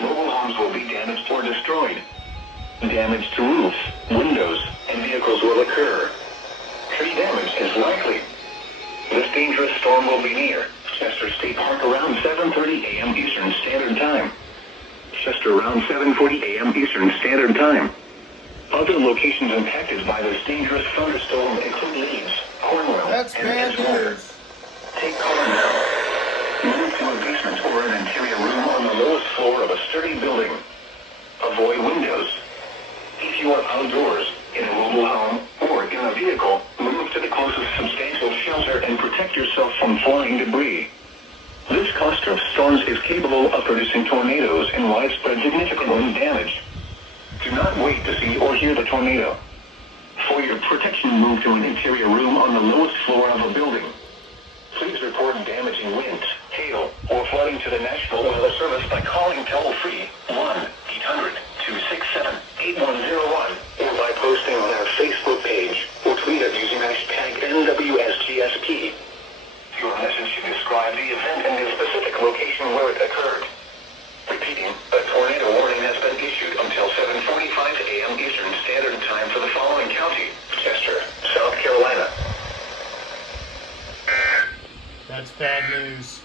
Mobile homes will be damaged or destroyed. Damage to roofs, windows, and vehicles will occur. Tree damage is likely. This dangerous storm will be near Chester State Park around 7:30 a.m. Eastern Standard Time. Chester around 7:40 a.m. Eastern Standard Time. Other locations impacted by this dangerous thunderstorm include Leeds, Cornwall, That's and bad Edgewater. news. Take cover now. Move to a basement or an interior room on the lowest floor of a sturdy building. Avoid windows. If you are outdoors, in a mobile home, or in a vehicle, move to the closest substantial shelter and protect yourself from flying debris. This cluster of storms is capable of producing tornadoes and widespread significant wind damage. Do not wait to see or hear the tornado. For your protection, move to an interior room on the lowest floor of a building. Please report damaging winds, hail, or flooding to the National Weather Service by calling toll-free 1-800-267-8101 or by posting on our Facebook page or tweet it using hashtag NWSGSP. Your message should describe the event and the specific location where it occurred. Repeating, a tornado warning has been issued until 7:45 a.m. Eastern Standard Time for the following county: Chester, South Carolina. That's bad news.